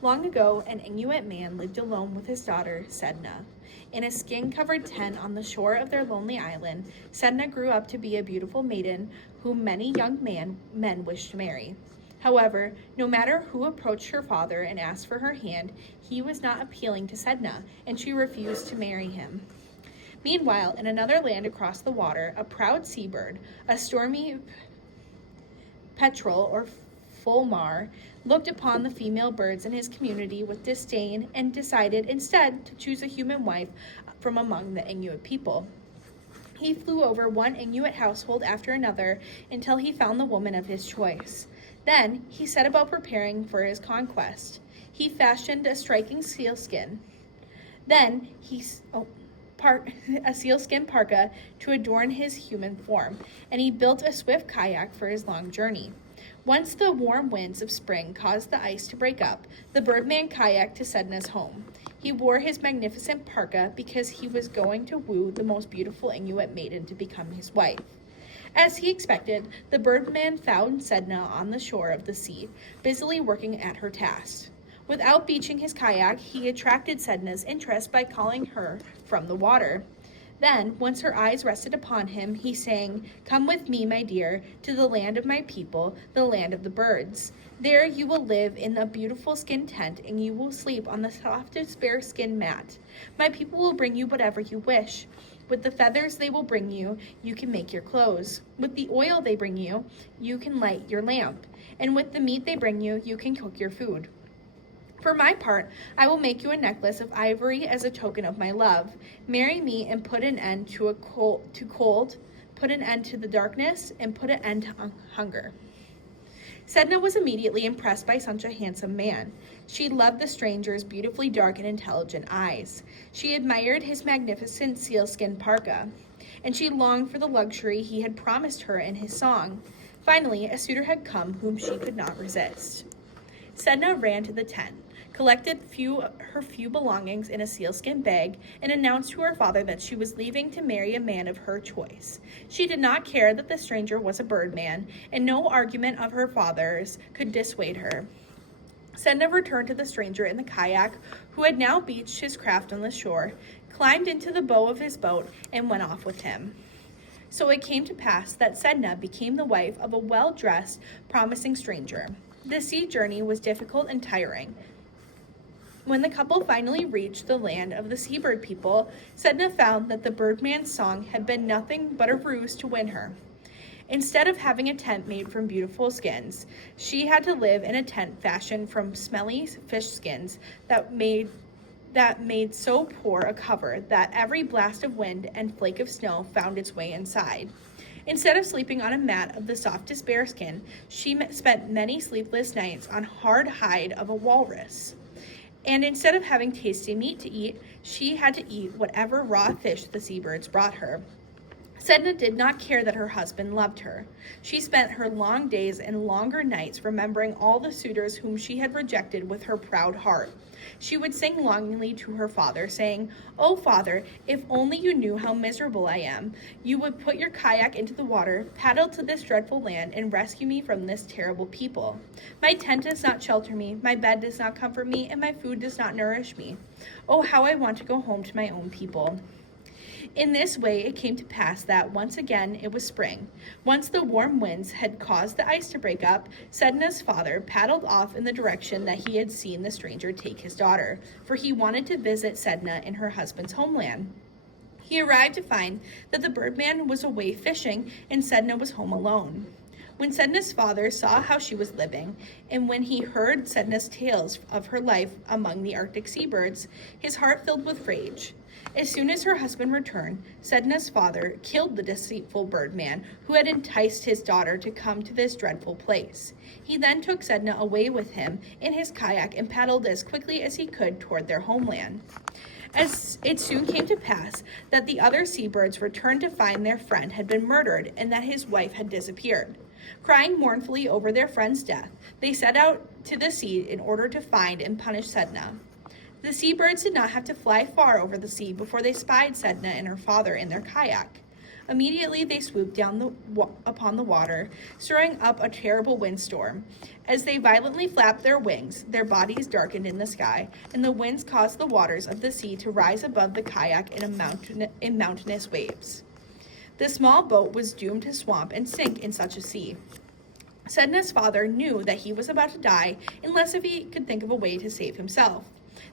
Long ago, an Inuit man lived alone with his daughter, Sedna. In a skin-covered tent on the shore of their lonely island, Sedna grew up to be a beautiful maiden whom many young men wished to marry. However, no matter who approached her father and asked for her hand, he was not appealing to Sedna, and she refused to marry him. Meanwhile, in another land across the water, a proud seabird, a stormy petrel or fulmar, looked upon the female birds in his community with disdain and decided instead to choose a human wife from among the Inuit people. He flew over one Inuit household after another until he found the woman of his choice. Then he set about preparing for his conquest. He fashioned a striking sealskin. Then a sealskin parka to adorn his human form, and he built a swift kayak for his long journey. Once the warm winds of spring caused the ice to break up, the birdman kayaked to Sedna's home. He wore his magnificent parka because he was going to woo the most beautiful Inuit maiden to become his wife. As he expected, the birdman found Sedna on the shore of the sea, busily working at her task. Without beaching his kayak, he attracted Sedna's interest by calling her from the water. Then, once her eyes rested upon him, he sang, "Come with me, my dear, to the land of my people, the land of the birds. There you will live in a beautiful skin tent, and you will sleep on the softest bearskin mat. My people will bring you whatever you wish. With the feathers they will bring you, you can make your clothes. With the oil they bring you, you can light your lamp. And with the meat they bring you, you can cook your food. For my part, I will make you a necklace of ivory as a token of my love. Marry me and put an end to cold, put an end to the darkness, and put an end to hunger." Sedna was immediately impressed by such a handsome man. She loved the stranger's beautifully dark and intelligent eyes. She admired his magnificent sealskin parka, and she longed for the luxury he had promised her in his song. Finally, a suitor had come whom she could not resist. Sedna ran to the tent, collected her few belongings in a sealskin bag, and announced to her father that she was leaving to marry a man of her choice. She did not care that the stranger was a birdman, and no argument of her father's could dissuade her. Sedna returned to the stranger in the kayak, who had now beached his craft on the shore, climbed into the bow of his boat, and went off with him. So it came to pass that Sedna became the wife of a well-dressed, promising stranger. The sea journey was difficult and tiring. When the couple finally reached the land of the seabird people, Sedna found that the birdman's song had been nothing but a ruse to win her. Instead of having a tent made from beautiful skins, she had to live in a tent fashioned from smelly fish skins that made so poor a cover that every blast of wind and flake of snow found its way inside. Instead of sleeping on a mat of the softest bearskin, she spent many sleepless nights on hard hide of a walrus. And instead of having tasty meat to eat, she had to eat whatever raw fish the seabirds brought her. Sedna did not care that her husband loved her. She spent her long days and longer nights remembering all the suitors whom she had rejected with her proud heart. She would sing longingly to her father, saying, "Oh, Father, if only you knew how miserable I am, you would put your kayak into the water, paddle to this dreadful land, and rescue me from this terrible people. My tent does not shelter me, my bed does not comfort me, and my food does not nourish me. Oh, how I want to go home to my own people." In this way, it came to pass that once again it was spring. Once the warm winds had caused the ice to break up, Sedna's father paddled off in the direction that he had seen the stranger take his daughter, for he wanted to visit Sedna in her husband's homeland. He arrived to find that the birdman was away fishing and Sedna was home alone. When Sedna's father saw how she was living, and when he heard Sedna's tales of her life among the Arctic seabirds, his heart filled with rage. As soon as her husband returned, Sedna's father killed the deceitful birdman who had enticed his daughter to come to this dreadful place. He then took Sedna away with him in his kayak and paddled as quickly as he could toward their homeland. As it soon came to pass that the other seabirds returned to find their friend had been murdered and that his wife had disappeared. Crying mournfully over their friend's death, they set out to the sea in order to find and punish Sedna. The seabirds did not have to fly far over the sea before they spied Sedna and her father in their kayak. Immediately they swooped down upon the water, stirring up a terrible windstorm. As they violently flapped their wings, their bodies darkened in the sky, and the winds caused the waters of the sea to rise above the kayak in mountainous waves. The small boat was doomed to swamp and sink in such a sea. Sedna's father knew that he was about to die unless if he could think of a way to save himself.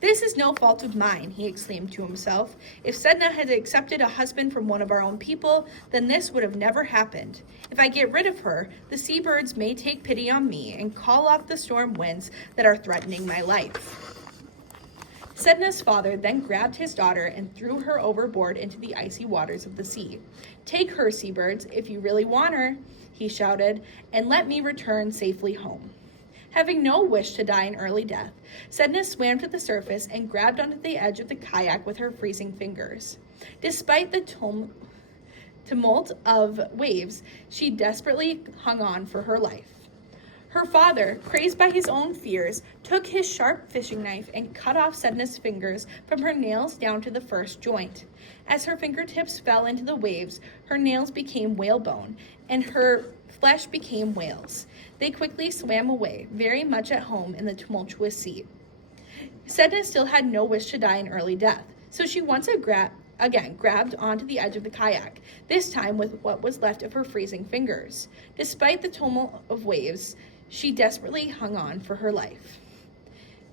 "This is no fault of mine," he exclaimed to himself. "If Sedna had accepted a husband from one of our own people, then this would have never happened. If I get rid of her, the seabirds may take pity on me and call off the storm winds that are threatening my life." Sedna's father then grabbed his daughter and threw her overboard into the icy waters of the sea. "Take her, seabirds, if you really want her," he shouted, "and let me return safely home." Having no wish to die an early death, Sedna swam to the surface and grabbed onto the edge of the kayak with her freezing fingers. Despite the tumult of waves, she desperately hung on for her life. Her father, crazed by his own fears, took his sharp fishing knife and cut off Sedna's fingers from her nails down to the first joint. As her fingertips fell into the waves, her nails became whalebone, and her flesh became whales. They quickly swam away, very much at home in the tumultuous sea. Sedna still had no wish to die an early death, so she once again grabbed onto the edge of the kayak, this time with what was left of her freezing fingers. Despite the tumult of waves, she desperately hung on for her life.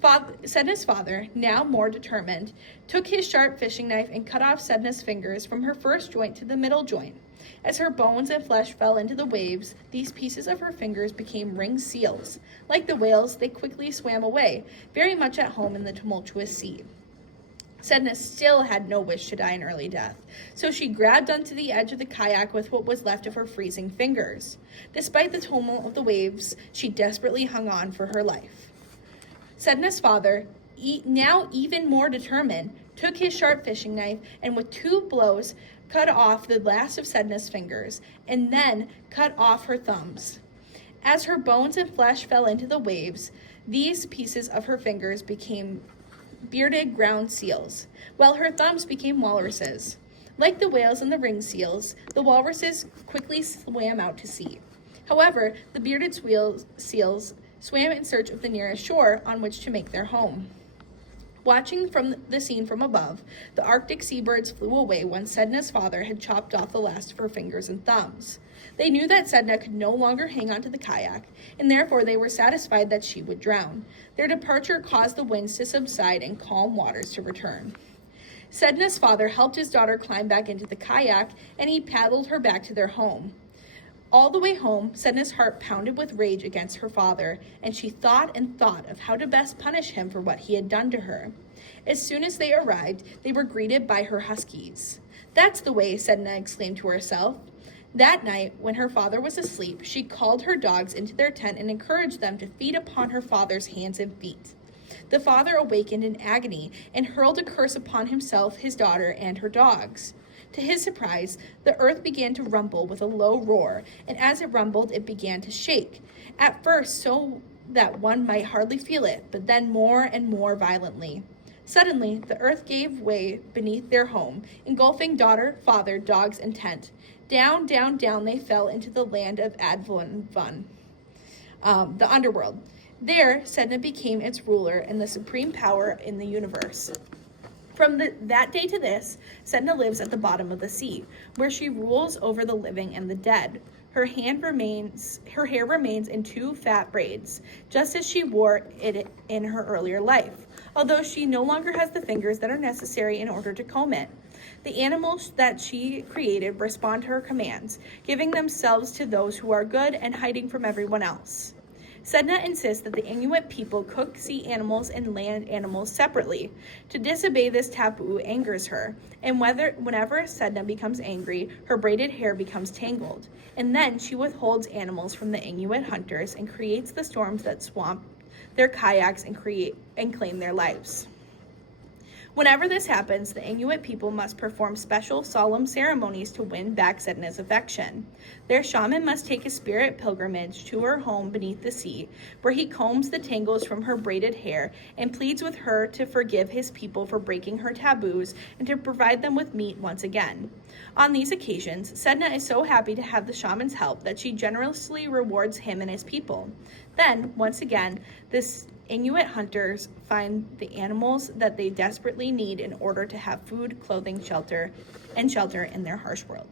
Sedna's father, now more determined, took his sharp fishing knife and cut off Sedna's fingers from her first joint to the middle joint. As her bones and flesh fell into the waves, these pieces of her fingers became ringed seals. Like the whales, they quickly swam away, very much at home in the tumultuous sea. Sedna still had no wish to die an early death, so she grabbed onto the edge of the kayak with what was left of her freezing fingers. Despite the tumult of the waves, she desperately hung on for her life. Sedna's father, now even more determined, took his sharp fishing knife and with 2 blows cut off the last of Sedna's fingers, and then cut off her thumbs. As her bones and flesh fell into the waves, these pieces of her fingers became bearded ground seals, while her thumbs became walruses. Like the whales and the ringed seals, the walruses quickly swam out to sea. However, the bearded seals swam in search of the nearest shore on which to make their home. Watching from the scene from above, the Arctic seabirds flew away once Sedna's father had chopped off the last of her fingers and thumbs. They knew that Sedna could no longer hang onto the kayak, and therefore they were satisfied that she would drown. Their departure caused the winds to subside and calm waters to return. Sedna's father helped his daughter climb back into the kayak, and he paddled her back to their home. All the way home, Sedna's heart pounded with rage against her father, and she thought and thought of how to best punish him for what he had done to her. As soon as they arrived, they were greeted by her huskies. "That's the way," Sedna exclaimed to herself. That night, when her father was asleep, she called her dogs into their tent and encouraged them to feed upon her father's hands and feet. The father awakened in agony and hurled a curse upon himself, his daughter, and her dogs. To his surprise, the earth began to rumble with a low roar, and as it rumbled, it began to shake. At first, so that one might hardly feel it, but then more and more violently. Suddenly, the earth gave way beneath their home, engulfing daughter, father, dogs, and tent. Down, down, down they fell into the land of Advon, the underworld. There, Sedna became its ruler and the supreme power in the universe. From that day to this, Sedna lives at the bottom of the sea, where she rules over the living and the dead. Her hair remains in 2 fat braids, just as she wore it in her earlier life, although she no longer has the fingers that are necessary in order to comb it. The animals that she created respond to her commands, giving themselves to those who are good and hiding from everyone else. Sedna insists that the Inuit people cook sea animals and land animals separately. To disobey this taboo angers her, and whenever Sedna becomes angry, her braided hair becomes tangled, and then she withholds animals from the Inuit hunters and creates the storms that swamp their kayaks and claim their lives. Whenever this happens, the Inuit people must perform special solemn ceremonies to win back Sedna's affection. Their shaman must take a spirit pilgrimage to her home beneath the sea, where he combs the tangles from her braided hair and pleads with her to forgive his people for breaking her taboos and to provide them with meat once again. On these occasions, Sedna is so happy to have the shaman's help that she generously rewards him and his people. Then, once again, this Inuit hunters find the animals that they desperately need in order to have food, clothing, shelter in their harsh world.